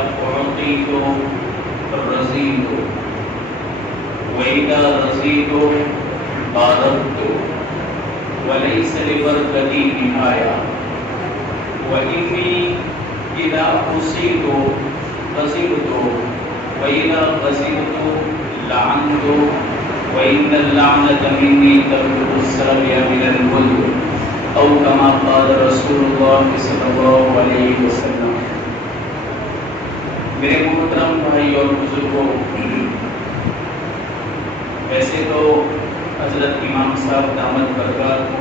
أعطيت رزقت وإذا رزقت باركت وليس لبركتي نهاية وإني إذا أصيت غضبت وإذا غضبت لعنت وإن اللعنة مني تبلغ السرى من البلد أو كما قال رسول الله صلی اللہ علیہ وسلم۔ میرے محترم بھائی اور بزرگوں، ویسے تو حضرت امام صاحب دامت برکاتہ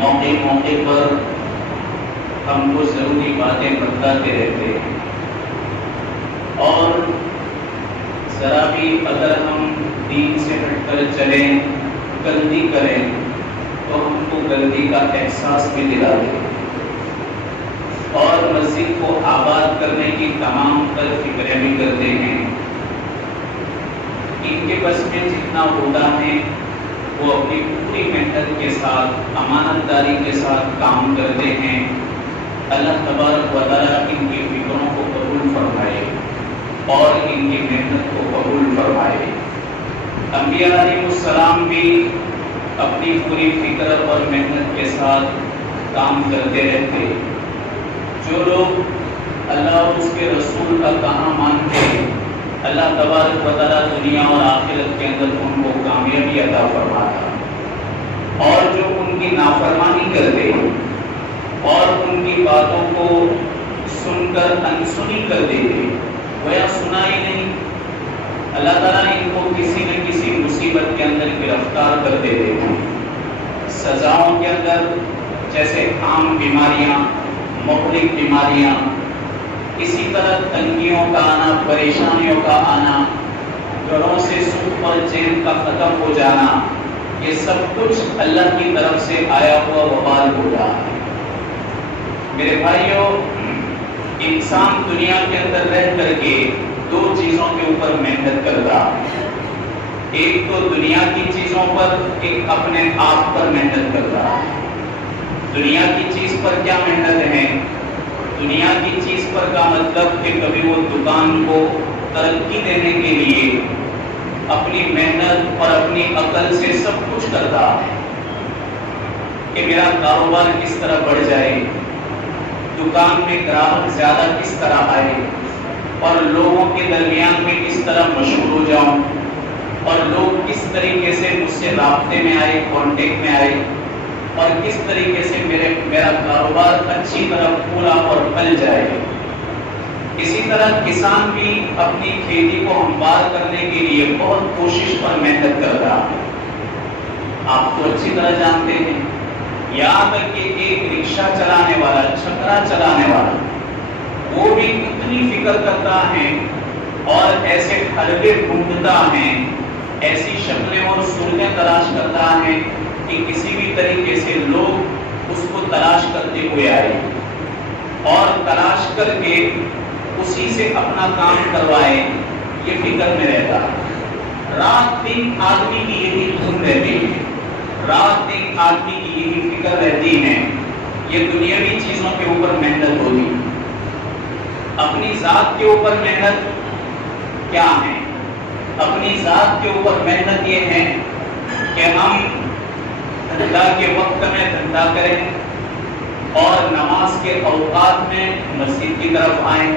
موقع پر ہم کو ضروری باتیں بتلاتے رہتے ہیں، اور ذرا بھی اگر ہم دین سے ہٹ کر چلیں، غلطی کریں تو ہم کو غلطی کا احساس بھی دلاتے ہیں، اور مسجد کو آباد کرنے کی تمام تر فکریں بھی کرتے ہیں۔ ان کے بس میں جتنا ہوتا ہے وہ اپنی پوری محنت کے ساتھ، امانت داری کے ساتھ کام کرتے ہیں۔ اللہ تبارک و تعالیٰ ان کی فکروں کو قبول فرمائے اور ان کی محنت کو قبول فرمائے۔ انبیاء علیہ السلام بھی اپنی پوری فکر اور محنت کے ساتھ کام کرتے رہتے۔ جو لوگ اللہ اور اس کے رسول کا کہا مانتے، اللہ تبارک و تعالیٰ دنیا اور آخرت کے اندر ان کو کامیابی عطا فرماتا، اور جو ان کی نافرمانی کرتے اور ان کی باتوں کو سن کر انسنی کر دیتے، گویا سنا ہی نہیں، اللہ تعالیٰ ان کو کسی نہ کسی مصیبت کے اندر گرفتار کر دیتے ہیں۔ سزاؤں کے اندر جیسے عام بیماریاں، مہلک بیماریاں، اسی طرح تنگیوں کا آنا، پریشانیوں کا آنا، گھروں سے سکھ اور چین کا ختم ہو جانا، یہ سب کچھ اللہ کی طرف سے آیا ہوا وبال ہو رہا ہے۔ میرے بھائیوں، انسان دنیا کے اندر رہ کر کے دو چیزوں کے اوپر محنت کرتا ہے، ایک تو دنیا کی چیزوں پر، ایک اپنے آپ پر محنت کرتا ہے۔ دنیا کی چیز پر کیا محنت ہے؟ دنیا کی چیز پر کا مطلب کہ کبھی وہ دکان کو ترقی دینے کے لیے اپنی محنت اور اپنی عقل سے سب کچھ کرتا ہے کہ میرا کاروبار کس طرح بڑھ جائے، دکان میں گراہک زیادہ کس طرح آئے، اور لوگوں کے درمیان میں کس طرح مشہور ہو جاؤں، اور لوگ کس طریقے سے مجھ سے رابطے میں آئے، کانٹیکٹ میں آئے، اور کس طریقے سے میرا کاروبار اچھی طرح پورا اور پھل جائے۔ اسی طرح کسان بھی اپنی کھیتی کو ہموار کرنے کے لیے بہت کوشش اور محنت کر رہا ہے۔ آپ تو اچھی طرح جانتے ہیں، یہاں تک کہ ایک رکشہ چلانے والا، چھکرا چلانے والا، وہ بھی اتنی فکر کرتا ہے اور ایسے حلقے ڈھونڈتا ہے، ایسی شکلیں اور صورتیں تلاش کرتا ہے کہ کسی بھی طریقے سے لوگ اس کو تلاش کرتے ہوئے آئے اور تلاش کر کے اسی سے اپنا کام کروائے، یہ فکر میں رہتا ہے۔ رات دن آدمی کی یہی دھن رہتی ہے، رات دن آدمی کی یہی فکر رہتی ہے، یہ دنیاوی چیزوں کے اوپر محنت ہوتی۔ اپنی ذات کے اوپر محنت کیا ہے؟ اپنی ذات کے اوپر محنت یہ ہے کہ ہم دھندا کے وقت میں دھندا کریں اور نماز کے اوقات میں مسجد کی طرف آئیں۔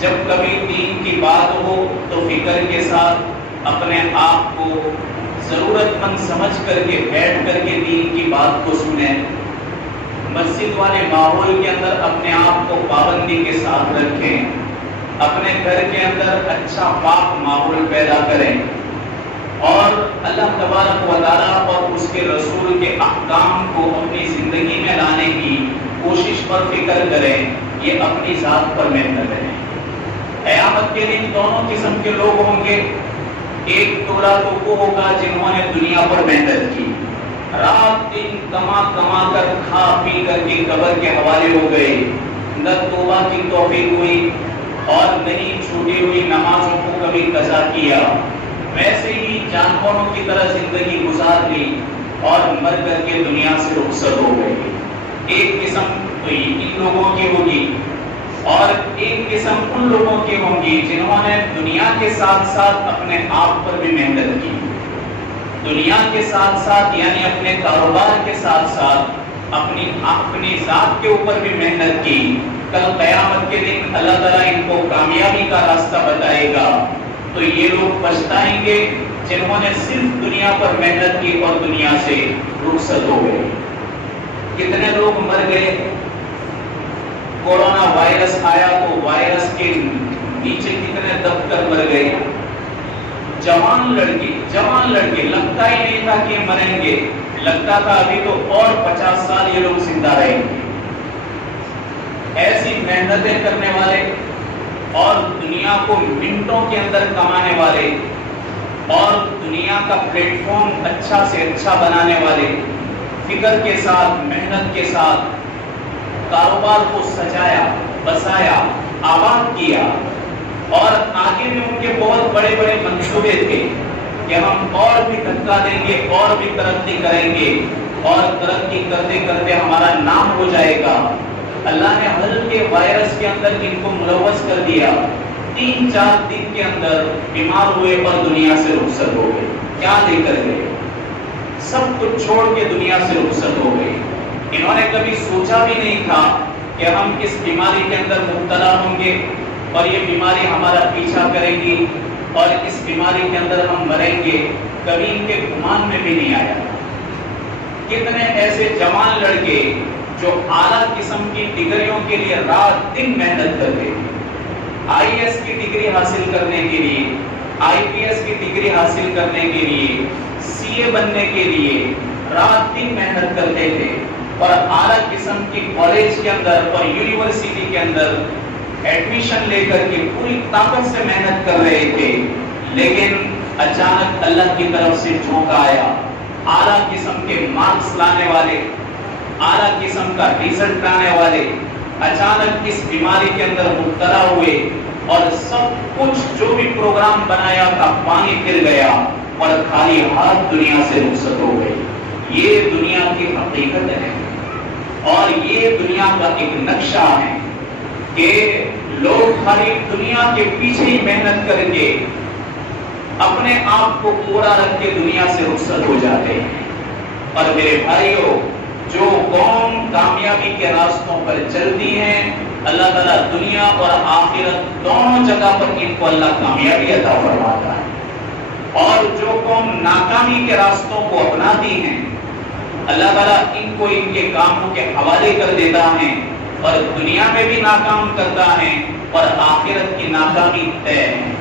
جب کبھی دین کی بات ہو تو فکر کے ساتھ اپنے آپ کو ضرورت مند سمجھ کر کے بیٹھ کر کے دین کی بات کو سنیں۔ مسجد والے ماحول کے اندر اپنے آپ کو پابندی کے ساتھ رکھیں، اپنے گھر کے اندر اچھا پاک ماحول پیدا کریں، اور اللہ تبارک و تعالیٰ اور اس کے رسول کے احکام کو اپنی زندگی میں لانے کی کوشش پر فکر کریں۔ یہ اپنی ذات پر محنت ہے۔ قیامت کے دن دونوں قسم کے لوگ ہوں گے۔ ایک ٹولہ تو وہ ہوگا جنہوں نے دنیا پر محنت کی، رات دن کما کر کھا پی کر کے قبر کے حوالے ہو گئے، نہ توبہ کی توفیق ہوئی اور نہیں چھوٹی ہوئی نمازوں کو کبھی قضا کیا، ویسے ہی جانوروں کی طرح زندگی گزار لی اور مر کر کے دنیا سے رخصت ہو گئی۔ ایک قسم تو ان لوگوں کی ہوگی، اور ان لوگوں کی ہوں گی جنہوں نے دنیا کے ساتھ ساتھ اپنے آپ پر بھی محنت کی. دنیا کے ساتھ ساتھ یعنی اپنے کاروبار کے ساتھ ساتھ اپنی ذات کے اوپر بھی محنت کی. کل قیامت کے دن اللہ تعالیٰ ان کو کامیابی کا راستہ بتائے گا. تو یہ لوگ پچھتائیں گے جنہوں نے صرف دنیا پر محنت کی اور دنیا سے رخصت ہو گئے. کتنے لوگ مر گئے. کورونا وائرس آیا تو وائرس کے نیچے کتنے دب کر مر گئے. جوان لڑکے لگتا ہی نہیں تھا کہ مریں گے. لگتا تھا ابھی تو اور 50 سال یہ لوگ زندہ رہیں گے. ایسی محنتیں کرنے والے اور دنیا کو منٹوں کے اندر کمانے والے اور دنیا کا پلیٹ فارم اچھا سے اچھا بنانے والے فکر کے ساتھ محنت کے ساتھ کاروبار کو سجایا بسایا آباد کیا. اور آگے بھی ان کے بہت بڑے بڑے منصوبے تھے کہ ہم اور بھی دھکا دیں گے اور بھی ترقی کریں گے اور ترقی کرتے کرتے ہمارا نام ہو جائے گا. اللہ نے ہلکے وائرس کے اندر ان کو ملوث کر دیا. 3-4 دن کے اندر بیمار ہوئے اور دنیا سے رخصت ہو گئے. کیا لے کر گئے؟ سب کچھ چھوڑ کے دنیا سے رخصت ہو گئے. انہوں نے کبھی سوچا بھی نہیں تھا کہ ہم اس بیماری کے اندر مبتلا ہوں گے اور یہ بیماری ہمارا پیچھا کرے گی اور اس بیماری کے اندر ہم مریں گے. کبھی ان کے گمان میں بھی نہیں آیا. کتنے ایسے جوان لڑکے جو اعلیٰ قسم کی ڈگریوں کے لیے رات دن محنت کرتے تھے. IAS کی ڈگری حاصل کرنے کے لیے, IPS کی ڈگری حاصل کرنے کے لیے, CA بننے کے لیے رات دن محنت کرتے تھے اور اعلیٰ قسم کی کالج کے اندر اور یونیورسٹی کے اندر ایڈمیشن لے کر کے پوری طاقت سے محنت کر رہے تھے. لیکن اچانک اللہ کی طرف سے جھونکا آیا. اعلیٰ قسم کے مارکس لانے والے, اعلیٰ قسم کا ریزلٹ لانے والے اچانک اس بیماری کے اندر مبتلا ہوئے اور سب کچھ جو بھی پروگرام بنایا تھا پانی پھر گیا اور خالی ہاتھ دنیا سے رخصت ہو گئی. یہ دنیا کی حقیقت ہے اور یہ دنیا کا ایک نقشہ ہے کہ لوگ خالی دنیا کے پیچھے ہی محنت کر کے اپنے آپ کو پورا رکھ کے دنیا سے رخصت ہو جاتے ہیں. اور میرے بھائیوں, جو قوم کامیابی کے راستوں پر چلتی ہیں اللہ تعالیٰ دنیا اور آخرت دونوں جگہ پر ان کو اللہ کامیابی عطا فرماتا ہے. اور جو قوم ناکامی کے راستوں کو اپناتی ہیں اللہ تعالیٰ ان کو ان کے کاموں کے حوالے کر دیتا ہے اور دنیا میں بھی ناکام کرتا ہے اور آخرت کی ناکامی طے ہے.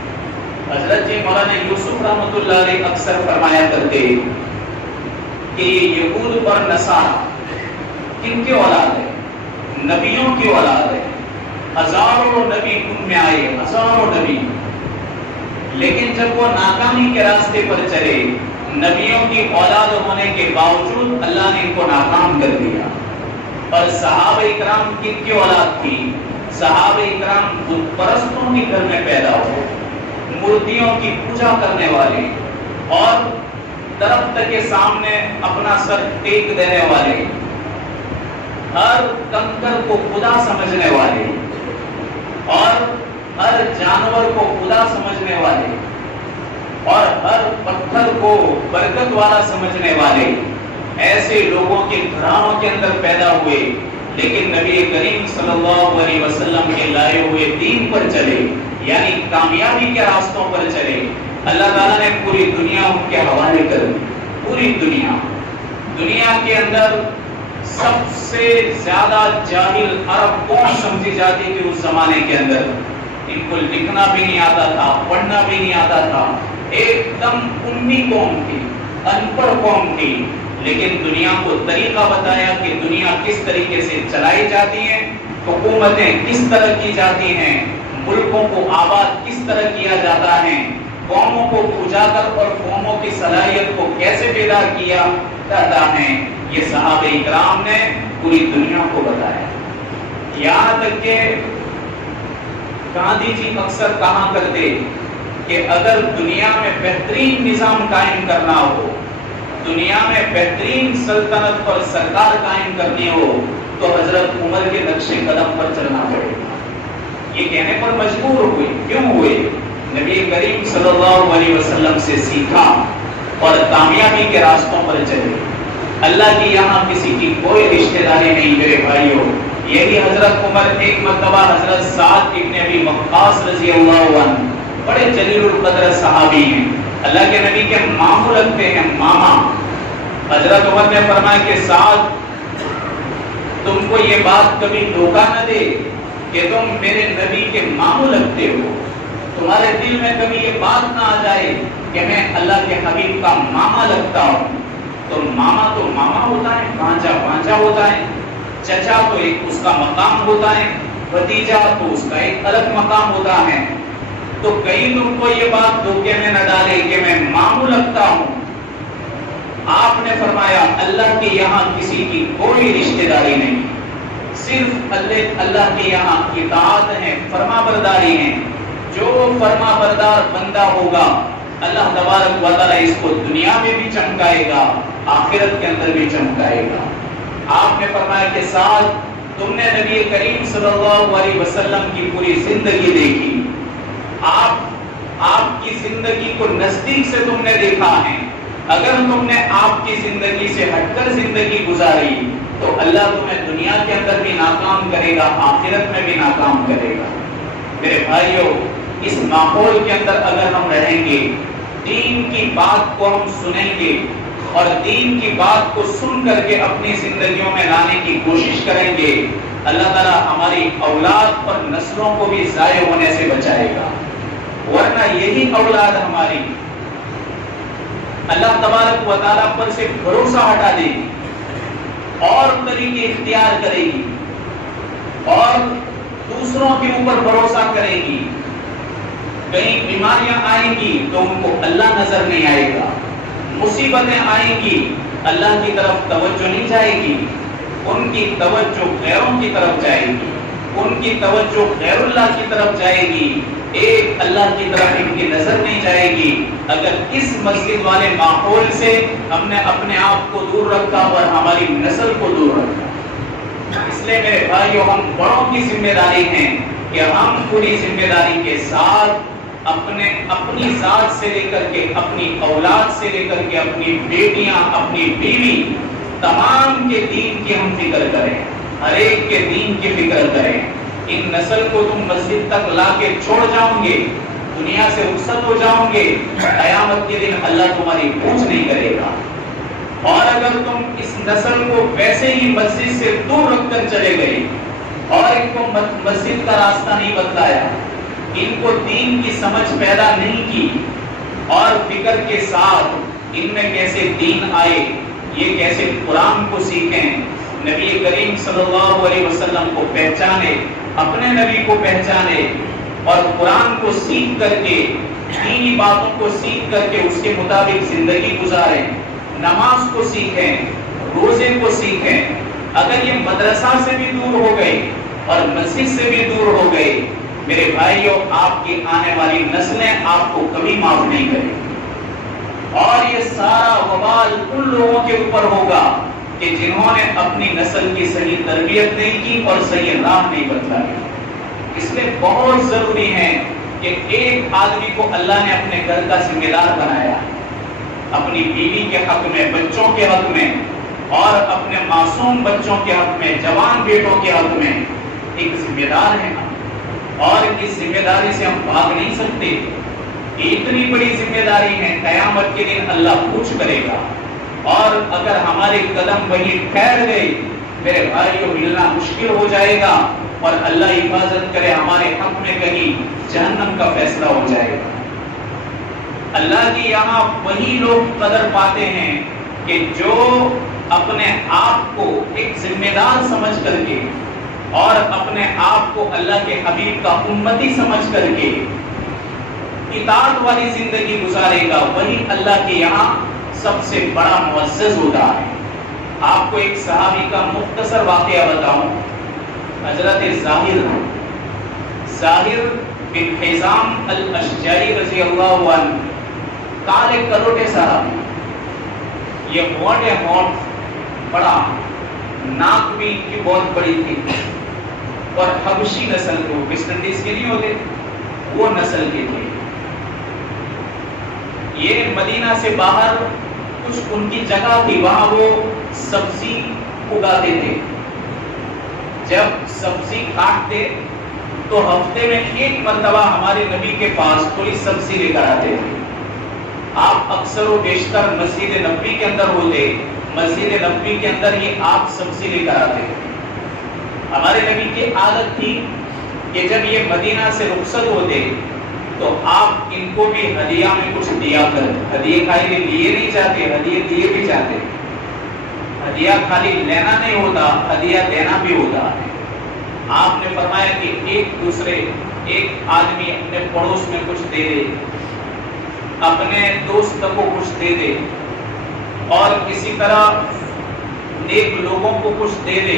حضرت مولانا یوسف رحمۃ اللہ علیہ اکثر فرمایا کرتے کہ یہ یہود اور نصارہ کن کی اولاد ہے؟ نبیوں کی اولاد ہے. ہزاروں نبی ان میں آئے, ہزاروں نبی. لیکن جب وہ ناکامی کے راستے پر چلے, نبیوں کی اولاد ہونے کے باوجود اللہ نے ان کو ناکام کر دیا. اور صحابہ اکرام کن کی اولاد تھی؟ صحابہ اکرام بت پرستوں کے گھر میں پیدا ہوئے, مورتیوں کی پوجا کرنے والے اور درخت کے سامنے اپنا سر ٹیک دینے والے, ہر کنکر کو خدا سمجھنے والے اور ہر جانور کو خدا سمجھنے والے اور ہر پتھر کو برکت والا سمجھنے والے, ایسے لوگوں کے گھرانوں کے اندر پیدا ہوئے. لیکن نبی کریم صلی اللہ علیہ وسلم کے لائے ہوئے دین پر چلے, یعنی کامیابی کے راستوں پر چلے. اللہ تعالیٰ نے پوری دنیا ان کے حوالے کر دی. پوری دنیا کے اندر سب سے زیادہ جاہل عرب کون سمجھی جاتی تھی اس زمانے کے اندر؟ ان کو لکھنا بھی نہیں آتا تھا, پڑھنا بھی نہیں آتا تھا, ایک دم امی قوم تھی, ان پڑھ قوم تھی. لیکن دنیا کو طریقہ بتایا کہ دنیا کس طریقے سے چلائی جاتی ہے, حکومتیں کس طرح کی جاتی ہیں, ملکوں کو آباد کس طرح کیا جاتا ہے, قوموں کو اجاگر اور قوموں کی صلاحیت کو کیسے بیدار کیا جاتا ہے. یہ صحابہ اکرام نے پوری دنیا کو بتایا. یہاں تک کہ گاندھی جی اکثر کہا کرتے کہ اگر دنیا میں بہترین نظام قائم کرنا ہو, دنیا میں بہترین سلطنت اور سرکار قائم کرنی ہو, تو حضرت عمر کے نقش قدم پر چلنا پڑے گا. یہ کہنے پر مجبور ہوئے. کیوں ہوئے؟ نبی کریم صلی اللہ علیہ وسلم سے سیکھا اور کامیابی کے راستوں پر چلے. اللہ کی یہاں کسی کی کوئی رشتہ داری نہیں میرے بھائیوں. یہی حضرت عمر ایک مرتبہ حضرت سعد ابن ابی وقاص رضی اللہ عنہ بڑے جلیل القدر صحابی ہیں, اللہ کے نبی کے ماموں لگتے ہیں, ماما. حضرت عمر نے فرمایا کہ سعد تم کو یہ بات کبھی دھوکہ نہ دے کہ تم میرے نبی کے ماموں لگتے ہو. تمہارے دل میں کبھی یہ بات نہ آ جائے کہ میں اللہ کے حبیب کا ماما لگتا ہوں. تو ماما ہوتا ہے, بھانجا ہوتا ہے, چچا تو ایک اس کا مقام ہوتا ہے, بھتیجا تو اس کا ایک الگ مقام ہوتا ہے. تو کہیں تم کو یہ بات دھوکے میں نہ ڈالے کہ میں ماموں لگتا ہوں. آپ نے فرمایا اللہ کے یہاں کسی کی کوئی رشتہ داری نہیں, صرف اللہ کے یہاں اطاعت ہے, فرما برداری ہے. جو فرما بردار بندہ ہوگا اللہ تبارک و تعالی اس کو دنیا میں بھی چمکائے گا, آخرت کے اندر بھی چمکائے گا. آپ نے فرمایا کہ ساتھ تم نے نبی کریم صلی اللہ علیہ وسلم کی پوری زندگی دیکھی, آپ کی زندگی کو نزدیک سے تم نے دیکھا ہے. اگر تم نے آپ کی زندگی سے ہٹ کر زندگی گزاری تو اللہ تمہیں دنیا کے اندر بھی ناکام کرے گا, آخرت میں بھی ناکام کرے گا. میرے بھائیوں, اس ماحول کے اندر اگر ہم رہیں گے, دین کی بات کو ہم سنیں گے اور دین کی بات کو سن کر کے اپنی زندگیوں میں لانے کی کوشش کریں گے, اللہ تعالیٰ ہماری اولاد اور نسلوں کو بھی ضائع ہونے سے بچائے گا. ورنہ یہی اولاد ہماری اللہ تبارک و تعالیٰ پر سے بھروسہ ہٹا دے گی اور طریقے اختیار کرے گی اور دوسروں کے اوپر بھروسہ کرے گی. کہیں بیماریاں آئیں گی تو ان کو اللہ نظر نہیں آئے گا, مصیبتیں آئیں گی اللہ کی طرف توجہ نہیں جائے گی, ان کی توجہ غیروں کی طرف جائے گی, ان کی توجہ غیر اللہ کی طرف جائے گی, ایک اللہ کی طرف ان کی نظر نہیں جائے گی. اگر اس مسجد والے ماحول سے ہم نے اپنے آپ کو دور رکھا اور ہماری نسل کو دور رکھا, اس لیے میرے بھائیوں ہم بڑوں کی ذمہ داری ہے کہ ہم پوری ذمہ داری کے ساتھ اپنی ذات سے لے کر کے, اپنی اولاد سے لے کر کے, اپنی بیٹیاں, اپنی بیوی, تمام کے دین کی ہم فکر کریں, ہر ایک کے دین کی فکر کریں. ان نسل کو تم مسجد تک لا کے چھوڑ جاؤں گے, دنیا سے رخصت ہو جاؤں گے, قیامت کے دن اللہ تمہاری پوچھ نہیں کرے گا. اور اگر تم اس نسل کو ویسے ہی مسجد سے دور رکھ کر چلے گئے اور ان کو مسجد کا راستہ نہیں بتلایا, ان کو دین کی سمجھ پیدا نہیں کی اور فکر کے ساتھ ان میں کیسے دین آئے, یہ کیسے قرآن کو سیکھیں, نبی کریم صلی اللہ علیہ وسلم کو پہچانے, اپنے نبی کو پہچانے اور قرآن کو سیکھ کر کے, دینی باتوں کو سیکھ کر کے اس کے مطابق زندگی گزاریں, نماز کو سیکھیں, روزے کو سیکھیں. اگر یہ مدرسہ سے بھی دور ہو گئے اور مسجد سے بھی دور ہو گئے, میرے بھائیوں آپ کی آنے والی نسلیں آپ کو کبھی معاف نہیں کریں گی. اور یہ سارا وبال ان لوگوں کے اوپر ہوگا کہ جنہوں نے اپنی نسل کی صحیح تربیت نہیں کی اور صحیح راہ نہیں بتلائی. اس لیے بہت ضروری ہے کہ ایک آدمی کو اللہ نے اپنے گھر کا ذمہ دار بنایا, اپنی بیوی کے حق میں, بچوں کے حق میں اور اپنے معصوم بچوں کے حق میں, جوان بیٹوں کے حق میں ایک ذمہ دار ہے اور اس ذمہ داری سے ہم بھاگ نہیں سکتے. اتنی بڑی ذمہ داری ہے, قیامت کے دن اللہ پوچھ کرے گا اور اگر ہمارے قدم وہیں ٹھہر گئے میرے بھائیوں ملنا مشکل ہو جائے گا اور اللہ حفاظت کرے ہمارے حق میں کہیں جہنم کا فیصلہ ہو جائے گا. اللہ کی یہاں وہی لوگ قدر پاتے ہیں کہ جو اپنے آپ کو ایک ذمہ دار سمجھ کر کے اور اپنے آپ کو اللہ کے حبیب کا امتی سمجھ کر کے اطاعت والی زندگی گزارے گا, وہی اللہ کے یہاں سب سے بڑا معزز ہوتا ہے. آپ کو ایک صحابی کا مختصر واقعہ بتاؤں. حضرت ظاہر بن حزام الاشجعی رضی اللہ عنہ, کالے کروٹے صحابی, یہ ہونٹ بڑا, ناک بھی ان کی بہت بڑی تھی, اور حبشی نسل کے، ویسٹ انڈیز کے نہیں ہوتے، وہ نسل کے تھے. یہ مدینہ سے باہر کچھ ان کی جگہ تھی، وہاں وہ سبزی اگاتے تھے. جب سبزی کاٹتے تو ہفتے میں ایک مرتبہ ہمارے نبی کے پاس تھوڑی سبزی لے کر آتے تھے. آپ اکثر و بیشتر مسجد نبوی کے اندر ہوتے، مسجد نبوی کے اندر ہی آپ سبزی لے کر آتے تھے. ہمارے نبی کی عادت تھی کہ جب یہ مدینہ سے رخصت ہوتے تو آپ ان کو بھی ہدیہ میں کچھ دیا کر. ہدیے خالی لیے نہیں جاتے، ہدیے دیے بھی جاتے. ہدیہ خالی لینا نہیں ہوتا، ہدیہ دینا بھی ہوتا ہے. آپ نے فرمایا کہ ایک آدمی اپنے پڑوس میں کچھ دے دے، اپنے دوست کو کچھ دے دے، اور اسی طرح نیک لوگوں کو کچھ دے دے.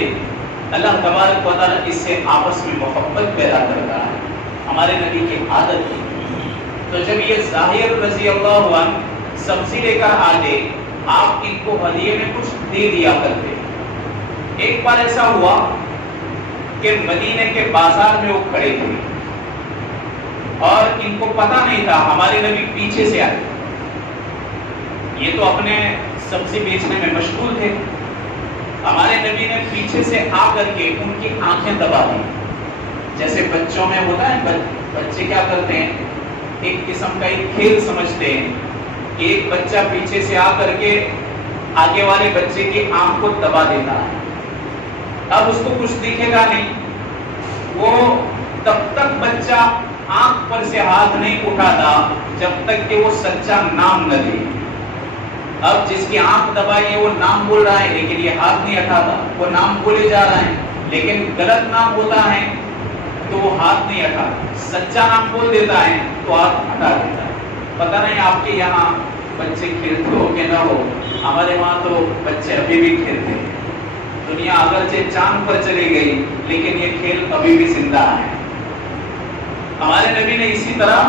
اللہ تبارک و تعالیٰ اس سے آپس میں محبت پیدا کرتا ہے. ہمارے نبی کی عادت تھی. تو جب یہ ظاہر رضی اللہ عنہ سبزی لے کر آتے، آپ ان کو ہدیے میں کچھ دے دیا کرتے. ایک بار ایسا ہوا کہ مدینے کے بازار میں وہ کھڑے تھے اور ان کو پتا نہیں تھا ہمارے نبی پیچھے سے آئے. یہ تو اپنے سبزی بیچنے میں مشغول تھے. ہمارے نبی نے پیچھے سے آ کر کے ان کی آنکھیں دبا دی. جیسے بچوں میں ہوتا ہے، بچے کیا کرتے ہیں، ایک قسم کا ایک کھیل سمجھتے ہیں کہ ایک بچہ پیچھے سے آ کر کے آگے والے بچے کی آنکھ کو دبا دیتا ہے. اب اس کو کچھ دکھے گا نہیں، وہ تب تک بچہ آنکھ پر سے ہاتھ نہیں اٹھاتا جب تک کہ وہ سچا نام نہ دے. اب جس کی آنکھ دبائی ہے وہ نام بول رہا ہے لیکن یہ ہاتھ نہیں اٹھاتا. وہ نام بولے جا رہا ہے لیکن غلط نام ہوتا ہے تو وہ ہاتھ نہیں اٹھاتا. سچا نام بول دیتا ہے تو ہاتھ ہٹا دیتا ہے. پتہ نہیں آپ کے یہاں بچے کھیلتے ہو کہ نہ ہو، ہمارے وہاں تو بچے ابھی بھی کھیلتے ہیں. دنیا اگرچہ چاند پر چلی گئی لیکن یہ کھیل ابھی بھی زندہ ہے. ہمارے نبی نے اسی طرح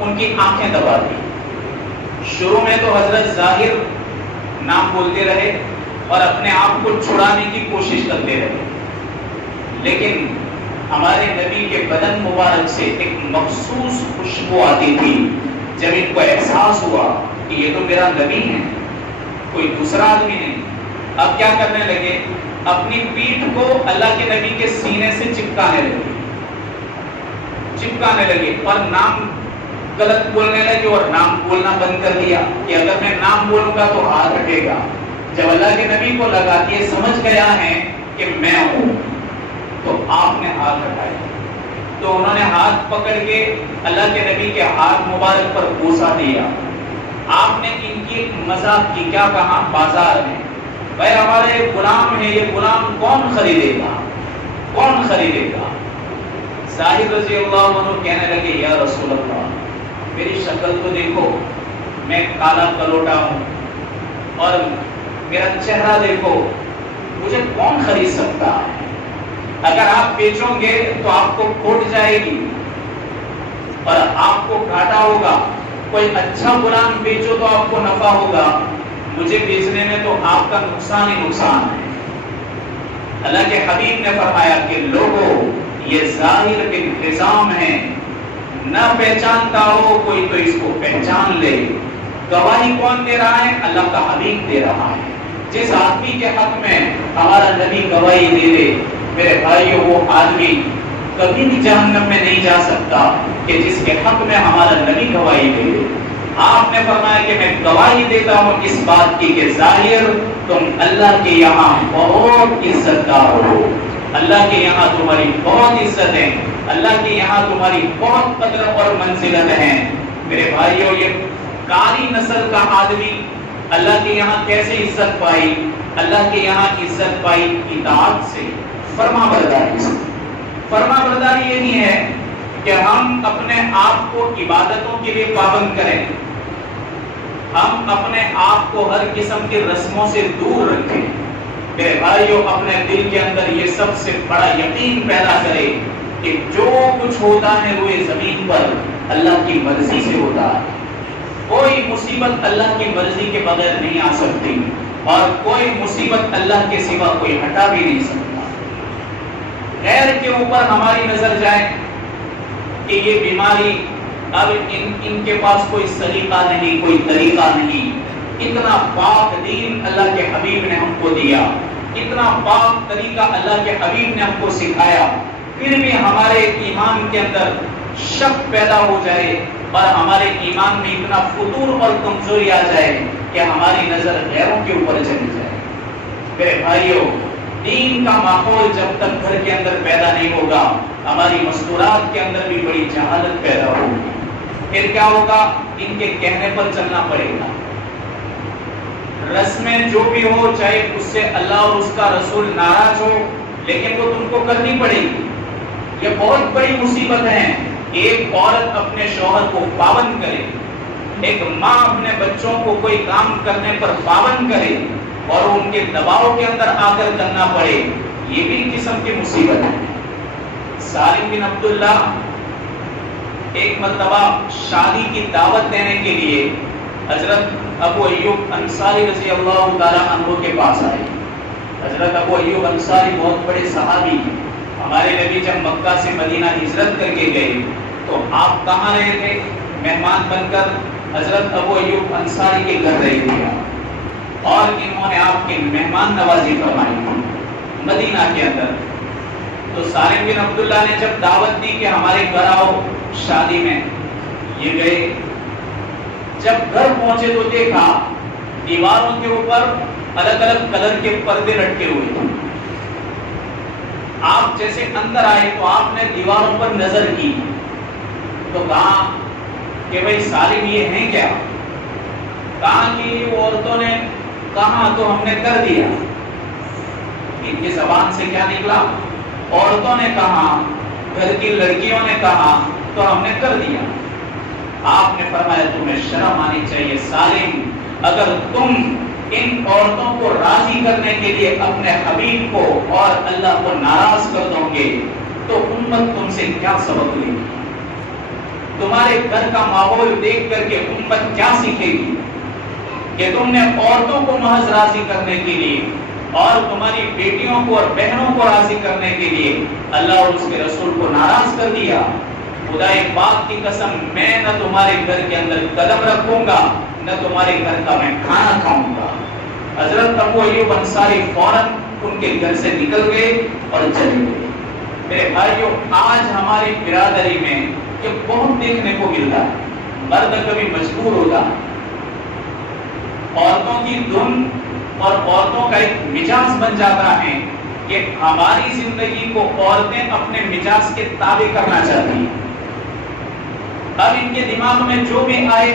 ان کی آنکھیں دبا دی. شروع میں تو حضرت ظاہر نام بولتے رہے اور اپنے آپ کو چھڑانے کی کوشش کرتے رہے، لیکن ہمارے نبی کے بدن مبارک سے ایک مخصوص خوشبو آتی تھی. جب ان کو احساس ہوا کہ یہ تو میرا نبی ہے، کوئی دوسرا آدمی نہیں، اب کیا کرنے لگے، اپنی پیٹھ کو اللہ کے نبی کے سینے سے چپکانے لگے اور نام غلط بولنے لگے اور نام بولنا بند کر دیا کہ اگر میں نام بولوں گا تو ہاتھ ہٹے گا. جب اللہ کے نبی کو لگا کہ یہ سمجھ گیا ہے کہ میں ہوں تو آپ نے ہاتھ ہٹایا. تو انہوں نے ہاتھ پکڑ کے اللہ کے نبی کے ہاتھ مبارک پر بوسا دیا. آپ نے ان کی مذاق کی، کیا کہا بازار میں، بھائی ہمارے غلام ہے، یہ غلام کون خریدے گا. ظاہر رضی اللہ عنہ کہنے لگے یا رسول اللہ، میری شکل تو دیکھو، میں کالا کلوٹا ہوں اور میرا چہرہ دیکھو، مجھے کون خرید سکتا ہے. اگر آپ بیچو گے تو آپ کو کھوٹ جائے گی اور آپ کو گھاٹا ہوگا. کوئی اچھا غلام بیچو تو آپ کو نفع ہوگا، مجھے بیچنے میں تو آپ کا نقصان ہی نقصان ہے. اللہ کے حبیب نے فرمایا کہ لوگوں، یہ ظاہر بن حزام ہے، نہ پہچانتا ہو کوئی تو اس کو پہچان لے. گواہی کون دے رہا ہے؟ اللہ کا حبیب دے رہا ہے. جس آدمی کے حق میں ہمارا نبی گواہی دے دے، میرے بھائیو، وہ آدمی کبھی بھی جہنم میں نہیں جا سکتا کہ جس کے حق میں ہمارا نبی گواہی دے دے. آپ نے فرمایا کہ میں گواہی دیتا ہوں اس بات کی کہ ظاہر تم اللہ کے یہاں بہت عزت دار ہو، اللہ کے یہاں تمہاری بہت عزت ہے، اللہ کے یہاں تمہاری بہت قدر اور منزلت ہے. میرے بھائیو، یہ کاری نسل کا آدمی اللہ کے یہاں کیسے عزت پائی؟ اللہ کے یہاں عزت پائی اطاعت سے، فرما برداری سے. فرما برداری یہ نہیں ہے کہ ہم اپنے آپ کو عبادتوں کے لیے پابند کریں، ہم اپنے آپ کو ہر قسم کی رسموں سے دور رکھیں. میرے بھائیوں، اپنے دل کے اندر یہ سب سے بڑا یقین پیدا کرے کہ جو کچھ ہوتا ہے وہ زمین پر اللہ کی مرضی سے ہوتا ہے. کوئی مصیبت اللہ کی مرضی کے بغیر نہیں آ سکتی اور کوئی مصیبت اللہ کے سوا کوئی ہٹا بھی نہیں سکتا. غیر کے اوپر ہماری نظر جائے کہ یہ بیماری اب ان کے پاس کوئی سلیقہ نہیں، کوئی طریقہ نہیں، اتنا پاک دین اللہ کے حبیب نے ہم کو دیا، اتنا پاک طریقہ اللہ کے حبیب نے ہم کو سکھایا، پھر بھی ہمارے ایمان کے اندر شک پیدا ہو جائے اور ہمارے ایمان میں اتنا فتور اور کمزوری آ جائے کہ ہماری نظر غیروں کے اوپر چلی جائے۔ میرے بھائیوں، دین کا ماحول جب تک گھر کے اندر پیدا نہیں ہوگا، ہماری مستورات کے اندر بھی بڑی جہالت پیدا ہوگی۔ پھر کیا ہوگا؟ ان کے کہنے پر چلنا پڑے گا، رسمیں جو بھی ہو، چاہے اس سے اللہ اور اس کا رسول ناراض ہو، لیکن وہ تم کو کرنی پڑے گی۔ یہ بہت بڑی مصیبت ہے، ایک عورت اپنے شوہر کو پابند کرے، ایک ماں اپنے بچوں کو کوئی کام کرنے پر پابند کرے اور ان کے دباؤ کے اندر آ کر کرنا پڑے، یہ بھی قسم کی مصیبت ہے۔ سالم بن عبداللہ ایک مرتبہ شادی کی دعوت دینے کے لیے حضرت ابو ایوب انصاری رضی اللہ تعالیٰ عنہ کے پاس آئے۔ حضرت ابو ایوب انصاری بہت بڑے صحابی ہیں۔ ہمارے نبی جب مکہ سے مدینہ ہجرت کر کے گئے تو آپ کہاں رہے تھے؟ مہمان بن کر حضرت ابو ایوب انصاری کے گھر رہے تھے اور انہوں نے آپ کی مہمان نوازی فرمائی مدینہ کے اندر۔ تو سالم بن عبداللہ نے جب دعوت دی کہ ہمارے گھر آؤ شادی میں، یہ گئے۔ جب گھر پہنچے تو دیکھا دیواروں کے اوپر الگ الگ کلر کے پردے لٹکے ہوئے تھے۔ آپ جیسے اندر آئے تو آپ نے دیواروں پر نظر کی تو کہا کہ بھئی سالم یہ ہیں کیا؟ کہا کہ عورتوں نے کہا تو ہم نے کر دیا۔ ان کی زبان سے کیا نکلا؟ عورتوں نے کہا، گھر کی لڑکیوں نے کہا تو ہم نے کر دیا۔ آپ نے فرمایا تمہیں شرم آنی چاہیے سالم، اگر تم ان عورتوں کو راضی کرنے کے لیے اپنے حبیب کو اور اللہ کو ناراض کر دو گے تو امت تم سے کیا سبق لے گی؟ تمہارے گھر کا ماحول دیکھ کر کے امت کیا سیکھے گی کہ تم نے عورتوں کو محض راضی کرنے کے لیے اور تمہاری بیٹیوں کو اور بہنوں کو راضی کرنے کے لیے اللہ اور اس کے رسول کو ناراض کر دیا۔ خدا پاک کی قسم، میں نہ تمہارے گھر کے اندر قدم رکھوں گا نہ تمہارے گھر کا میں کھانا کھاؤں گا۔ حضرت ابو ایوب انصاری فوراً ان کے گھر سے نکل گئے اور چلے گئے۔ میرے بھائیوں، آج ہماری برادری میں یہ بہت دیکھنے کو ملتا ہے، مرد کبھی مجبور ہوتا ہے، عورتوں کی دھن اور عورتوں کا ایک مزاج بن جاتا ہے کہ ہماری زندگی کو عورتیں اپنے مزاج کے تابع کرنا چاہتی ہیں۔ اب ان کے دماغ میں جو بھی آئے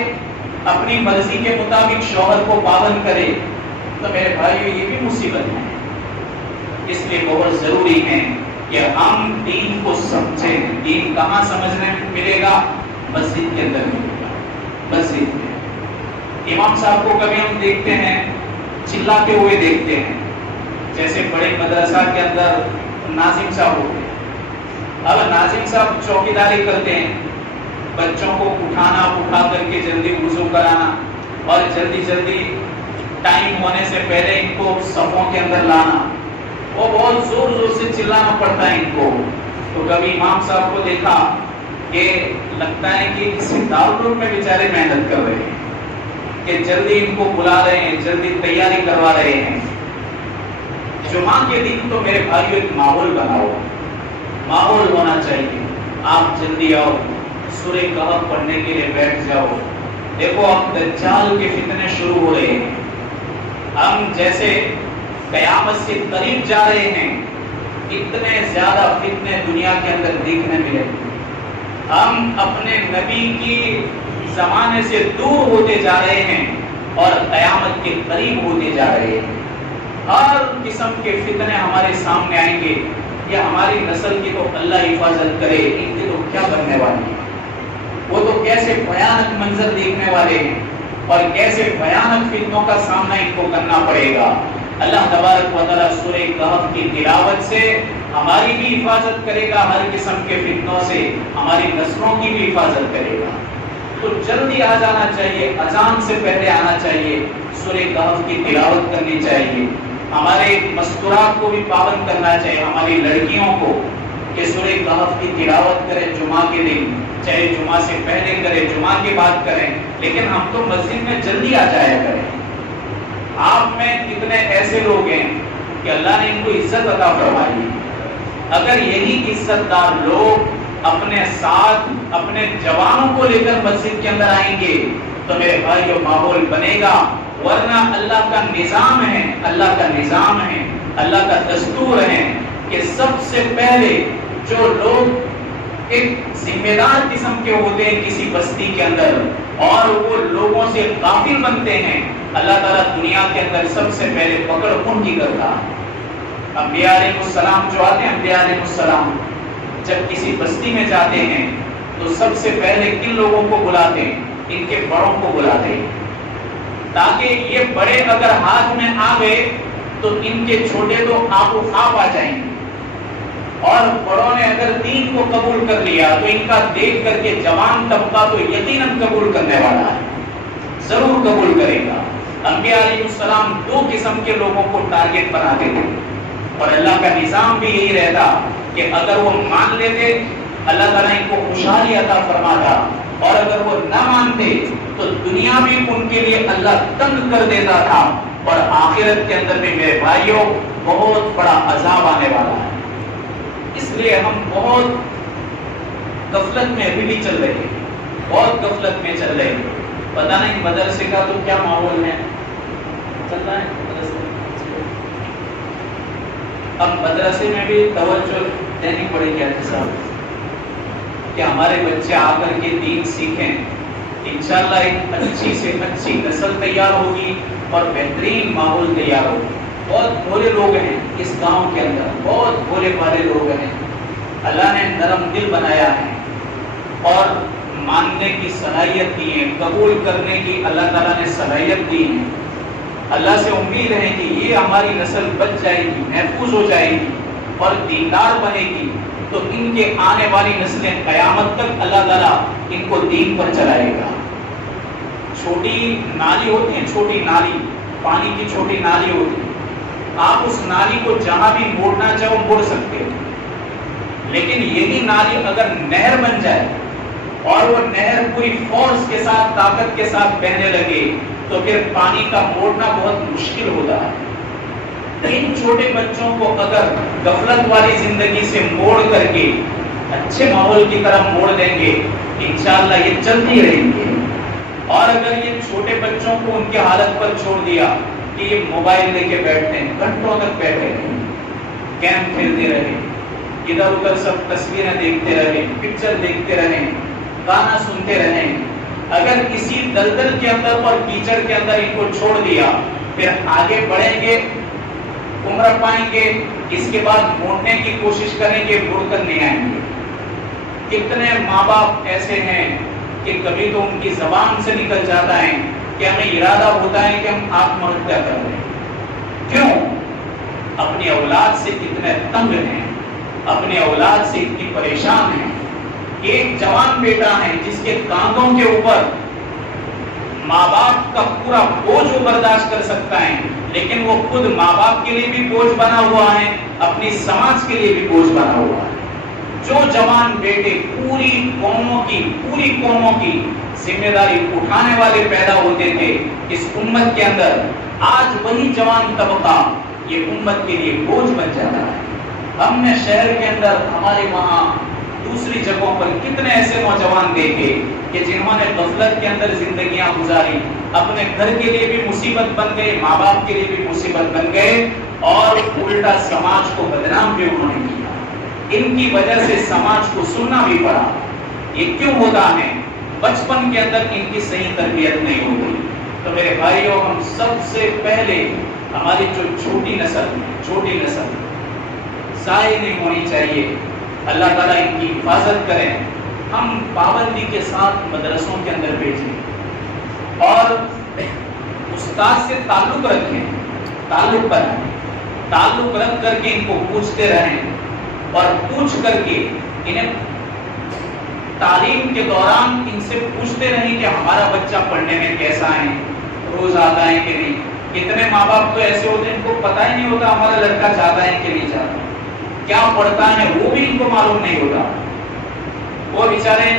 اپنی مرضی کے مطابق شوہر کو پابند کرے، تو میرے بھائیو یہ بھی مصیبت ہے۔ اس لیے بہت ضروری ہے کہ ہم دین کو سمجھیں۔ دین کہاں سمجھنے ملے گا؟ مسجد کے اندر ملے گا، مسجد میں۔ امام صاحب کو کبھی ہم دیکھتے ہیں چلاتے ہوئے دیکھتے ہیں، جیسے بڑے مدرسہ کے اندر ناظم صاحب ہوتے ہیں۔ اب ناظم صاحب چوکیداری کرتے ہیں، بچوں کو اٹھا کر کے جلدی وضو کرانا اور جلدی جلدی ٹائم ہونے سے پہلے ان کو صفوں کے اندر لانا، وہ بہت زور زور سے چلانا پڑتا ہے ان کو۔ تو کبھی امام صاحب کو دیکھا کہ لگتا ہے کہ کسی دارالعلوم میں بیچارے محنت کر رہے ہیں کہ جلدی ان کو بلا رہے ہیں، جلدی تیاری کروا رہے ہیں۔ جمعہ کے دن تو میرے بھائیو ایک ماحول بناؤ، ماحول ہونا چاہیے۔ آپ جلدی آؤ، سورہ کہف پڑھنے کے لیے بیٹھ جاؤ۔ دیکھو اب دجال کے فتنے شروع ہو رہے ہیں، ہم جیسے قیامت سے قریب جا رہے ہیں، اتنے زیادہ فتنے دنیا کے اندر دیکھنے ملے۔ ہم اپنے نبی کی زمانے سے دور ہوتے جا رہے ہیں اور قیامت کے قریب ہوتے جا رہے ہیں۔ ہر قسم کے فتنے ہمارے سامنے آئیں گے۔ یہ ہماری نسل کی تو اللہ حفاظت کرے، ان کی تو کیا بننے والی ہے۔ وہ تو کیسے بھیانک منظر دیکھنے والے ہیں اور کیسے بھیانک فتنوں کا سامنا ان کو کرنا پڑے گا۔ اللہ تبارک و تعالیٰ سورہ کہف کی تلاوت سے ہماری بھی حفاظت کرے گا، ہر قسم کے فتنوں سے ہماری نسلوں کی بھی حفاظت کرے گا۔ تو جلدی آ جانا چاہیے، اذان سے پہلے آنا چاہیے، سورہ کہف کی تلاوت کرنی چاہیے، ہمارے مستورات کو بھی پابند کرنا چاہیے، ہماری لڑکیوں کو کہ سورہ کہف کی تلاوت کریں جمعہ کے دن، چاہے جمعہ سے پہلے کریں، جمعہ کے بعد کریں، لیکن ہم تو مسجد میں جلدی آ جایا کریں۔ آپ میں کتنے ایسے لوگ ہیں کہ اللہ نے ان کو عزت عطا فرمائی، اگر یہی عزت دار لوگ اپنے ساتھ اپنے جوانوں کو لے کر مسجد کے اندر آئیں گے تو میرے بھائیو ماحول بنے گا، ورنہ اللہ کا نظام ہے، اللہ کا نظام ہے، اللہ کا دستور ہے کہ سب سے پہلے جو لوگ ایک ذمہ دار قسم کے ہوتے ہیں کسی بستی کے اندر اور وہ لوگوں سے غافل بنتے ہیں، اللہ تعالیٰ دنیا کے اندر سب سے پہلے پکڑ ان کی کرتا ہے۔ انبیاء علیہ السلام جو آتے ہیں، انبیاء علیہ السلام جب کسی بستی میں جاتے ہیں تو سب سے پہلے کن لوگوں کو بلاتے ہیں؟ ان کے بڑوں کو بلاتے ہیں، تاکہ یہ بڑے اگر ہاتھ میں آ گئے تو ان کے چھوٹے تو آپ و خواب آ جائیں گے، اور بڑوں نے اگر دین کو قبول کر لیا تو ان کا دیکھ کر کے جوان طبقہ تو یقیناً قبول کرنے والا ہے، ضرور قبول کرے گا۔ انبیاء علیہ السلام دو قسم کے لوگوں کو ٹارگٹ بناتے تھے، اور اللہ کا نظام بھی یہی رہتا کہ اگر وہ مان لیتے اللہ تعالیٰ ان کو خوشحالی عطا فرماتا، اور اگر وہ نہ مانتے تو دنیا بھی ان کے لیے اللہ تنگ کر دیتا تھا، اور آخرت کے اندر بھی میرے بھائیوں بہت بڑا عذاب آنے والا ہے۔ اس لیے ہم بہت غفلت میں ابھی بھی چل رہے ہیں، بہت غفلت میں چل رہے ہیں۔ پتہ نہیں مدرسے کا تو کیا ماحول ہے، چل رہا ہے مدرسے۔ اب مدرسے میں بھی توجہ دینی پڑے گی صاحب کہ ہمارے بچے آ کر کے دین سیکھیں، انشاءاللہ ایک اچھی سے اچھی نسل تیار ہوگی اور بہترین ماحول تیار ہوگا۔ بہت بھولے لوگ ہیں اس گاؤں کے اندر، بہت بھولے بھالے لوگ ہیں، اللہ نے نرم دل بنایا ہے اور ماننے کی صلاحیت دی ہے، قبول کرنے کی اللہ تعالیٰ نے صلاحیت دی ہے۔ اللہ سے امید ہے کہ یہ ہماری نسل بچ جائے گی، محفوظ ہو جائے گی اور دیندار بنے گی، تو ان کے آنے والی نسلیں قیامت تک اللہ تعالیٰ ان کو دین پر چلائے گا۔ چھوٹی نالی ہوتی ہے، چھوٹی نالی، پانی کی چھوٹی نالی ہوتی ہے، آپ اس نالی کو جہاں بھی موڑنا چاہو موڑ سکتے ہو، لیکن یہی نالی اگر نہر بن جائے اور وہ نہر پوری فورس کے ساتھ طاقت کے ساتھ بہنے لگے تو پھر پانی کا موڑنا بہت مشکل ہوتا ہے۔ ان چھوٹے بچوں کو اگر غفلت والی زندگی سے موڑ کر کے اچھے ماحول کی طرف موڑ دیں گے انشاءاللہ یہ چلتی رہیں گے، اور اگر یہ چھوٹے بچوں کو ان کی حالت پر چھوڑ دیا کہ یہ موبائل لے کے بیٹھتے ہیں، گھنٹوں تک بیٹھے رہیں، گیم کھیلتے رہیں، ادھر ادھر سب تصویریں دیکھتے رہیں، پکچر دیکھتے رہیں، گانا سنتے رہیں، اگر کسی دلدل کے اندر اور کیچڑ کے اندر ان کو چھوڑ دیا پھر آگے بڑھیں گے، عمر پائیں گے، اس کے بعد موڑنے کی کوشش کریں گے، مڑ کر نہیں آئیں گے۔ کتنے ماں باپ ایسے ہیں کہ کبھی تو ان کی زبان سے نکل جاتا ہے کہ ہمیں ارادہ ہوتا ہے کہ ہم آتم ہتیا کر رہے ہیں۔ کیوں؟ اپنی اولاد سے کتنے تنگ ہیں، اپنی اولاد سے اتنی پریشان ہیں۔ ایک جوان بیٹا ہے جس کے کاندھوں کے اوپر ماں باپ کا پورا بوجھ وہ برداشت کر سکتا ہے، لیکن وہ خود ماں باپ کے لیے بھی بوجھ بنا ہوا ہے، اپنی سماج کے لیے بھی بوجھ بنا ہوا ہے۔ جو جوان بیٹے پوری قوموں کی ذمہ داری اٹھانے والے پیدا ہوتے تھے اس امت کے اندر، آج وہی جوان طبقہ یہ امت کے لیے بوجھ بن جاتا ہے۔ ہم نے شہر کے اندر، ہمارے وہاں دوسری جگہوں پر کتنے ایسے نوجوان دیکھے کہ جنہوں نے غفلت کے اندر زندگیاں گزاری، اپنے گھر کے لیے بھی مصیبت بن گئے، ماں باپ کے لیے بھی مصیبت بن گئے، اور الٹا سماج کو بدنام بھی انہوں نے کیا۔ ان کی وجہ سے سماج کو سننا بھی پڑا۔ یہ کیوں ہوتا ہے؟ بچپن کے اندر ان کی صحیح تربیت نہیں ہوتی۔ تو میرے بھائیوں، ہم سب سے پہلے ہماری جو چھوٹی نسل ضائع نہیں ہونی چاہیے، اللہ تعالیٰ ان کی حفاظت کریں۔ ہم پابندی کے ساتھ مدرسوں کے اندر بھیجیں اور استاد سے تعلق رکھیں، تعلق بنائیں، تعلق رکھ کر کے ان کو پوچھتے رہیں، اور پوچھ کر کے انہیں تعلیم کے دوران ان سے پوچھتے رہیں کہ ہمارا بچہ پڑھنے میں کیسا ہے، روز آتا ہے کہ نہیں۔ کتنے ماں باپ تو ایسے ہوتے ہیں ان کو پتہ ہی نہیں ہوتا ہمارا لڑکا چاہتا ہے کہ نہیں چاہتا، کیا پڑھتا ہے وہ بھی ان کو معلوم نہیں ہوتا. وہ بیچارے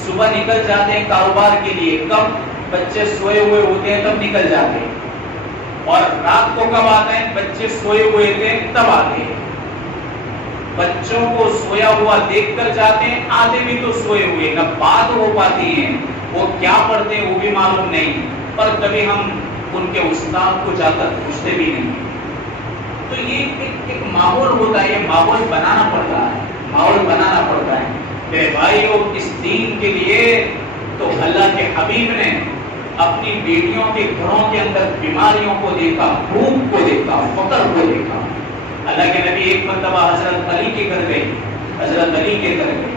صبح نکل جاتے ہیں کاروبار کے لیے، کب بچے سوئے ہوئے ہوتے ہیں تب نکل جاتے ہیں، اور رات کو کب آتے ہیں بچے سوئے ہوئے تھے تب آتے ہیں. بچوں کو سویا ہوا دیکھ کر جاتے ہیں، آتے بھی تو سوئے ہوئے، نہ بات ہو پاتی ہے، وہ کیا پڑھتے ہیں وہ بھی معلوم نہیں، پر کبھی ہم ان کے استاد کو جا کر پوچھتے بھی نہیں. تو یہ ایک ماحول ہوتا ہے، یہ ماحول بنانا پڑتا ہے، ماحول بنانا پڑتا ہے. میرے بھائیوں، اس دین کے لیے تو اللہ کے حبیب نے اپنی بیٹیوں کے گھروں کے اندر بیماریوں کو دیکھا، بھوک کو دیکھا، فقر کو دیکھا. اللہ کے نبی ایک مرتبہ حضرت علی کے گھر گئے، حضرت علی کے گھر گئے.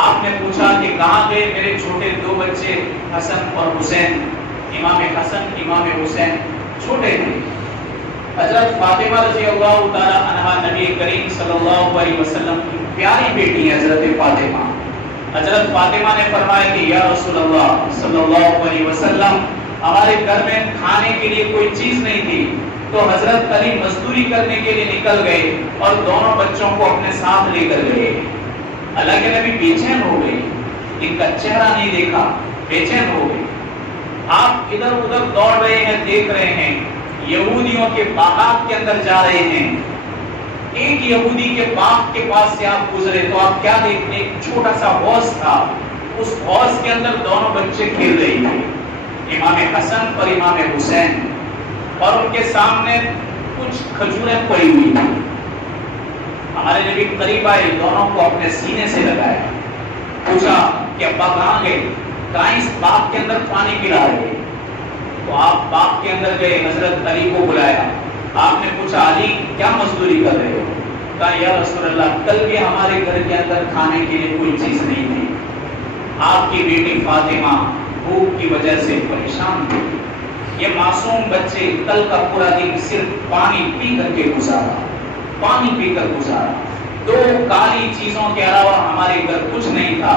آپ نے پوچھا کہ کہاں گئے میرے چھوٹے دو بچے حسن اور حسین؟ امام حسن امام حسین چھوٹے تھے. حضرت فاطمہ رضی اللہ تعالی عنہا نبی کریم صلی اللہ علیہ وسلم کی پیاری بیٹی ہے حضرت فاطمہ. حضرت فاطمہ نے فرمایا کہ یا رسول اللہ صلی اللہ علیہ وسلم، ہمارے گھر میں کھانے کے لیے کوئی چیز نہیں تھی، تو حضرت علی مزدوری کرنے کے لیے نکل گئے اور دونوں بچوں کو اپنے ساتھ لے کر گئے. اللہ کے نبی بے چین ہو گئے، ان کا چہرہ نہیں دیکھا، بے چین ہو گئے. آپ ادھر ادھر دوڑ رہے ہیں، دیکھ رہے ہیں یہودیوں کے باغات کے اندر جا رہے ہیں. ایک یہودی کے باغ کے پاس سے آپ گزرے تو آپ کیا دیکھتے؟ ایک چھوٹا سا حوض تھا، اس حوض کے اندر دونوں بچے کھیل رہے تھے، امام حسن اور امام حسین، اور ان کے سامنے کچھ کھجوریں پڑی ہوئی تھی. ہمارے نبی قریب آئے، دونوں کو اپنے سینے سے لگایا، پوچھا کہ ابا کہاں گئے؟ کہاں اس باغ کے اندر پانی پلا رہے؟ تو آپ باغ کے اندر گئے، حضرت علی کو بلایا. آپ نے پوچھا علی کیا مزدوری کر رہے ہو؟ کہا یا رسول اللہ کل بھی ہمارے گھر کے اندر کھانے کے لیے کوئی چیز نہیں تھی، آپ کی بیٹی فاطمہ بھوک کی وجہ سے پریشان تھی. یہ معصوم بچے کل کا پورا دن صرف پانی پی کر کے گزارا، پانی پی کر گزارا. دو کالی چیزوں کے علاوہ ہمارے گھر کچھ نہیں تھا،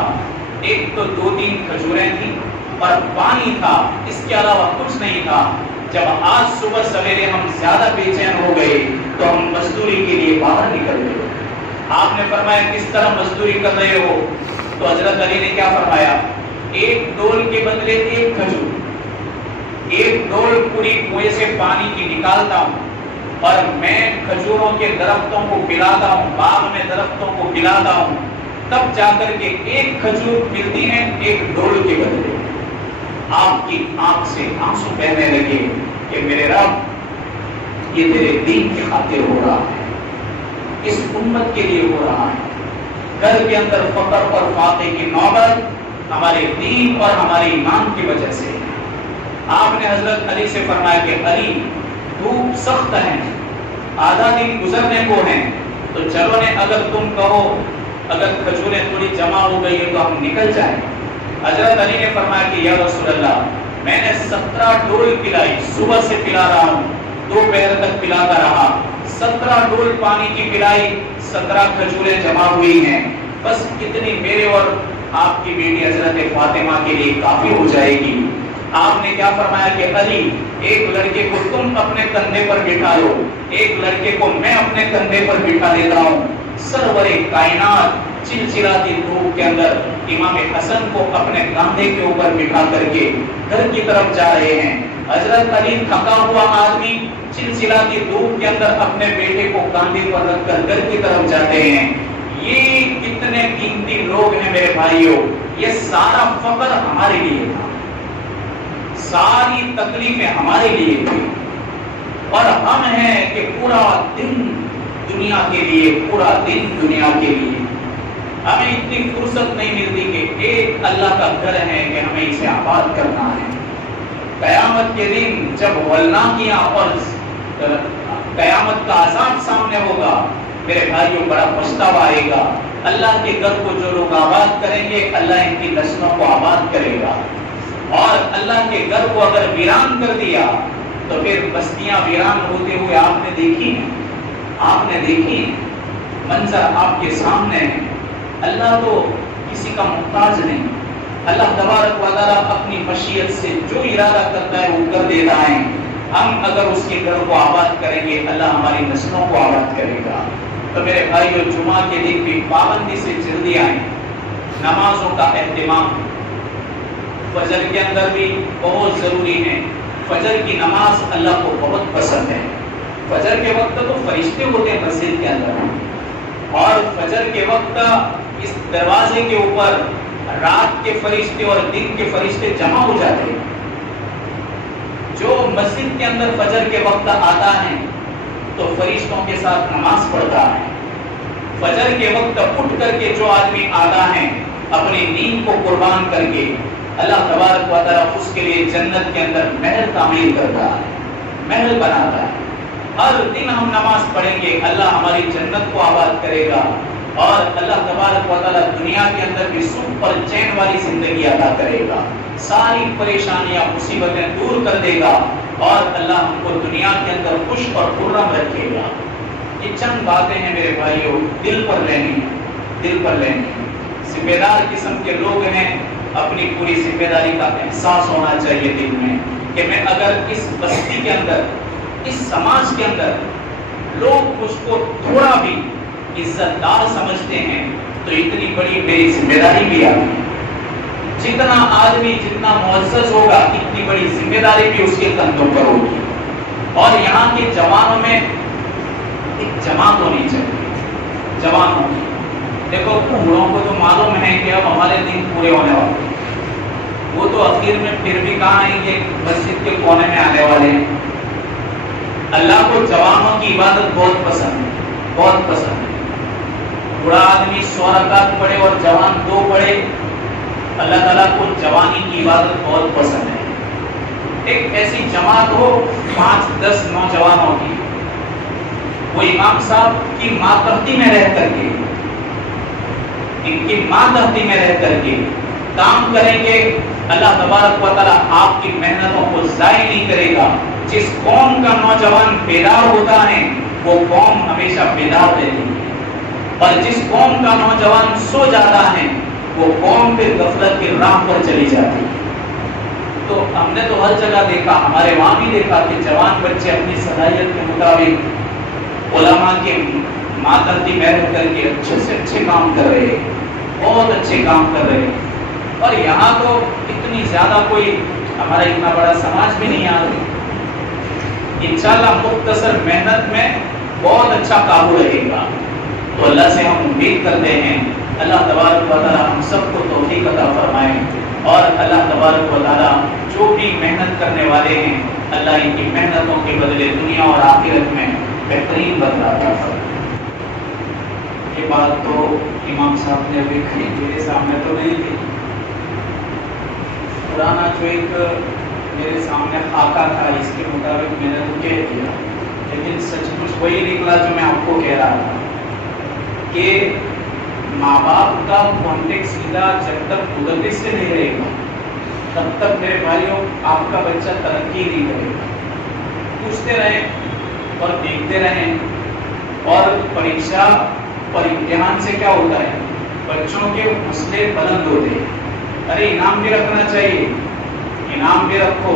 ایک تو 2-3 کھجوریں تھیں اور پانی تھا، اس کے علاوہ کچھ نہیں تھا. جب آج صبح سویرے ہم زیادہ بے چین ہو گئے تو ہم مزدوری کے لیے باہر نکل گئے. آپ نے فرمایا کس طرح مزدوری کر رہے ہو؟ تو حضرت علی نے کیا فرمایا؟ ایک ڈول کے بدلے ایک کھجور، ایک ڈول پوری کنویں سے پانی کی نکالتا ہوں اور میں کھجوروں کے درختوں کو پلاتا ہوں، باغ میں درختوں کو پلاتا ہوں، تب جا کر کے ایک کھجور ملتی ہے ایک ڈول کے بدلے. آپ کی آنکھ سے آنسو بہنے لگے کہ میرے رب یہ تیرے دین کی خاطر ہو رہا ہے، اس امت کے لیے ہو رہا ہے. گھر کے اندر فقر اور فاقے کی نوبت ہمارے دین اور ہمارے ایمان کی وجہ سے. آپ نے حضرت علی سے فرمایا کہ علی دھوپ سخت ہے، آدھا دن گزرنے کو ہے، تو چلو نے اگر تم کہو اگر کھجوریں تھوڑی جمع ہو گئی ہے تو ہم نکل جائیں. حضرت علی نے فرمایا کہ یا رسول اللہ میں نے 17 ڈول پلائی، صبح سے پلا رہا ہوں، دوپہر تک پلاتا رہا، 17 ڈول پانی کی پلائی، 17 کھجوریں جمع ہوئی ہیں، بس اتنی میرے اور آپ کی بیٹی حضرت فاطمہ کے لیے کافی ہو جائے گی. آپ نے کیا فرمایا کہ علی ایک لڑکے کو تم اپنے کندھے پر بٹھا لو، ایک لڑکے کو میں اپنے کندھے پر بٹھا دیتا ہوں. سرور کائنات چلچلاتی دھوپ کے اندر امام حسن کو اپنے کاندھے کے اوپر بٹھا کر کے گھر کی طرف جا رہے ہیں. حضرت علی تھکا ہوا آدمی چلچلاتی دھوپ کے اندر اپنے بیٹے کو کاندھے پر رکھ کر گھر کی طرف جاتے ہیں. یہ کتنے قیمتی لوگ ہیں میرے بھائیوں. یہ سارا فقر ہمارے لیے تھا، ساری تکلیفیں ہمارے لیے تھی، اور ہم ہیں کہ پورا دن دنیا کے لیے، پورا دن دنیا کے لیے. ہمیں اتنی فرصت نہیں ملتی کہ ایک اللہ کا گھر ہے کہ ہمیں اسے آباد کرنا ہے. قیامت کے دن جب ہولناکیاں اور قیامت کا عذاب سامنے ہوگا میرے بھائیوں بڑا پچھتاوا آئے گا. اللہ کے گھر کو جو لوگ آباد کریں گے اللہ ان کی نسلوں کو آباد کرے گا، اور اللہ کے گھر کو اگر ویران کر دیا تو پھر بستیاں ویران ہوتے ہوئے آپ نے دیکھی، آپ نے دیکھی منظر آپ کے سامنے ہے. اللہ تو کسی کا محتاج نہیں. اللہ تبارک و تعالیٰ اپنی مشیت سے جو ارادہ کرتا ہے وہ کر دیتا ہے. ہم اگر اس کے گھر کو آباد کریں گے اللہ ہماری نسلوں کو آباد کرے گا. تو میرے بھائیو جمعہ کے دن بھی پابندی سے جلدی آئیں، نمازوں کا اہتمام، فجر کے اندر بھی بہت ضروری ہے، فجر کی نماز اللہ کو بہت پسند ہے، فجر کے وقت تو فرشتے ہوتے ہیں مسجد کے اندر، اور فجر کے وقت اس دروازے کے اوپر رات کے فرشتے اور دن کے فرشتے جمع ہو جاتے ہیں۔ جو مسجد کے اندر فجر کے وقت آتا ہے تو فرشتوں کے ساتھ نماز پڑھتا ہے، فجر کے وقت اٹھ کر کے جو آدمی آتا ہے اپنی نیند کو قربان کر کے، اللہ تبارک و تعالیٰ اس کے لیے جنت کے اندر محل تعمیر کرتا ہے، محل بناتا ہے۔ ہر دن ہم نماز پڑھیں گے، اللہ ہماری جنت کو آباد کرے گا، اور اللہ تبارک و تعالیٰ دنیا کے اندر بھی سکھ اور چین والی زندگی عطا کرے گا، ساری پریشانیاں مصیبتیں دور کر دے گا، اور اللہ ہم کو دنیا کے اندر خوش اور خرم رکھے گا۔ یہ چند باتیں ہیں میرے بھائیوں، دل پر لینی، دل پر لینی۔ ذمہ دار قسم کے لوگ ہیں، اپنی پوری ذمہ داری کا احساس ہونا چاہیے دل میں کہ میں اگر اس بستی کے اندر، اس سماج کے اندر لوگ اس کو تھوڑا بھی عزت دار سمجھتے ہیں تو اتنی بڑی میری ذمہ داری بھی آتی ہے۔ جتنا آدمی جتنا معزز ہوگا اتنی بڑی ذمہ داری بھی اس کے کندھوں پر ہوگی۔ اور یہاں کے جوانوں میں ایک جماعت ہونی چاہیے، جوانوں کی۔ دیکھو بوڑھوں کو تو معلوم ہے کہ اب ہمارے دن پورے ہونے والے، وہ تو اخیر میں پھر بھی کہاں آئیں گے، مسجد کے کونے میں آنے والے ہیں۔ اللہ کو جوانوں کی عبادت بہت پسند ہے، بہت پسند ہے۔ بوڑھا آدمی 100 رکعت پڑھے اور جوان 2 پڑھے، اللہ تعالیٰ کو جوانی کی عبادت بہت پسند ہے۔ ایک ایسی جماعت ہو 5-10 نوجوانوں کی، وہ امام صاحب کی ماتحتی میں رہ کر کے، ان کی ماتحتی میں رہ کر کے کام کریں گے، اللہ تبارک و تعالیٰ آپ کی محنتوں کو ضائع نہیں کرے گا۔ جس قوم کا نوجوان بیدار ہوتا ہے وہ قوم ہمیشہ بیدار رہتی ہے، اور جس قوم کا نوجوان سو جاتا ہے وہ قوم پھر غفلت کی راہ پر چلی جاتی ہے۔ تو ہم نے تو ہر جگہ دیکھا، ہمارے وہاں بھی دیکھا کہ جوان بچے اپنی صلاحیت کے مطابق علماء کے ماتحتی میں رہ کر کے اچھے سے اچھے کام کر رہے ہیں، بہت اچھے کام کر رہے ہیں۔ اور یہاں تو اتنی زیادہ کوئی ہمارا اتنا بڑا سماج بھی نہیں آ رہا۔ انشاءاللہ مختصر محنت میں بہت اچھا قابو رہے گا۔ تو اللہ سے ہم امید کرتے ہیں اللہ تبارک و تعالیٰ ہم سب کو توفیق عطا فرمائے، اور اللہ تبارک و تعالیٰ جو بھی محنت کرنے والے ہیں اللہ ان کی محنتوں کے بدلے دنیا اور آخرت میں بہترین بدلہ عطا فرمائے۔ یہ بات تو امام صاحب نے ابھی کہی، میرے سامنے تو نہیں تھی، پرانا جو ایک میرے سامنے خاکہ تھا اس کے مطابق میں نے تو کہہ دیا، لیکن سچ مچ وہی نکلا جو میں آپ کو کہہ رہا تھا کہ ماں باپ کا کانٹیکٹ سیدھا جب تک مدرس سے نہیں رہے گا تب تک میرے بھائیوں آپ کا بچہ ترقی نہیں کرے گا۔ پوچھتے رہیں اور دیکھتے رہیں، اور پریکشا اور امتحان سے کیا ہوتا ہے، بچوں کے حوصلے بلند ہوتے ہیں۔ ارے انعام بھی رکھنا چاہیے، انعام بھی رکھو،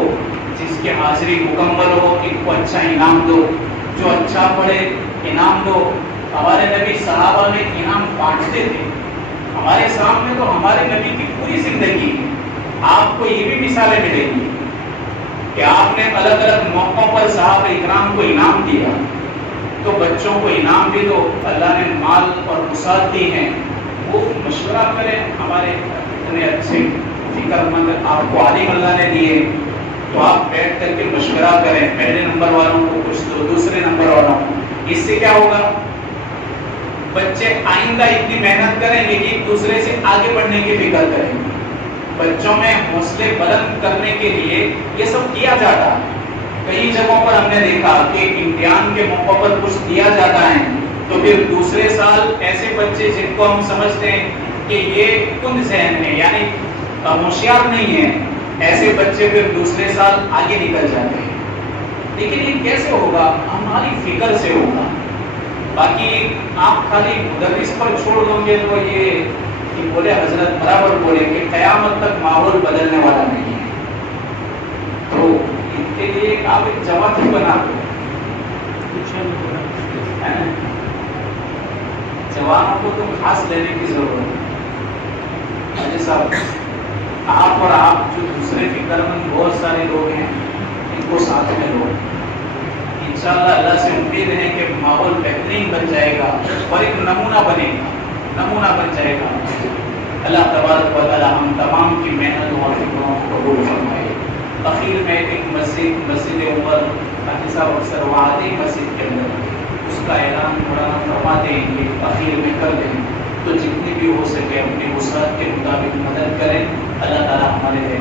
جس کی حاضری مکمل ہو ان کو اچھا انعام دو، جو اچھا پڑھے انعام دو۔ ہمارے نبی صحابہ میں انعام بانٹتے تھے، ہمارے سامنے تو ہمارے نبی کی پوری زندگی، آپ کو یہ بھی مثالیں ملیں گی کہ آپ نے الگ الگ موقعوں پر صحابہ اکرام کو انعام دیا۔ تو بچوں کو انعام بھی دو، اللہ نے مال اور وسعت دی ہیں، وہ مشورہ کریں۔ ہمارے اتنے اچھے فکر مند آپ کو عالم اللہ نے دیے، تو آپ بیٹھ کر کے مشورہ کریں، پہلے نمبر والوں کو کچھ دو، دوسرے نمبر والوں کو۔ اس سے کیا ہوگا، بچے آئندہ اتنی محنت کریں گے کہ ایک دوسرے سے آگے بڑھنے کی فکر کریں گے۔ بچوں میں حوصلے بلند کرنے کے لیے یہ سب کیا جاتا ہے۔ کئی جگہوں پر ہم نے دیکھا کہ امتحان کے موقع پر کچھ دیا جاتا ہے تو پھر دوسرے سال ایسے بچے جن کو ہم سمجھتے ہیں کہ یہ کند ذہن ہے، یعنی ہوشیار نہیں ہے، ایسے بچے پھر دوسرے سال آگے نکل جاتے ہیں۔ لیکن یہ کیسے ہوگا، ہماری فکر سے ہوگا۔ باقی آپ خالی مدرس پر چھوڑ دو گے تو یہ بولے حضرت برابر بولے کہ قیامت تک ماحول بدلنے والا نہیں ہے۔ تو ان کے لیے آپ ایک جماعت ہی بنا دو، جوانوں کو تو خاص لینے کی ضرورت ہے. حاجی صاحب آپ اور آپ جو دوسرے فکر مند بہت سارے لوگ ہیں ان کو ساتھ میں لو. انشاءاللہ اللہ سے امید ہے کہ ماحول بہترین بن جائے گا اور ایک نمونہ بنے گا, نمونہ بن جائے گا. اللہ تبارک و تعالی ہم تمام کی محنتوں اور فکروں کو قبول فرمائے. اخیر میں ایک مسجد عمر حاجی صاحب اکثر وعدے مسجد کے اندر اس کا اعلان مولانا فرماتے ہیں کہ اخیر میں کر دیں, تو جتنی بھی ہو سکے اپنی وسعت کے مطابق مدد کریں. اللہ تعالیٰ ہمارے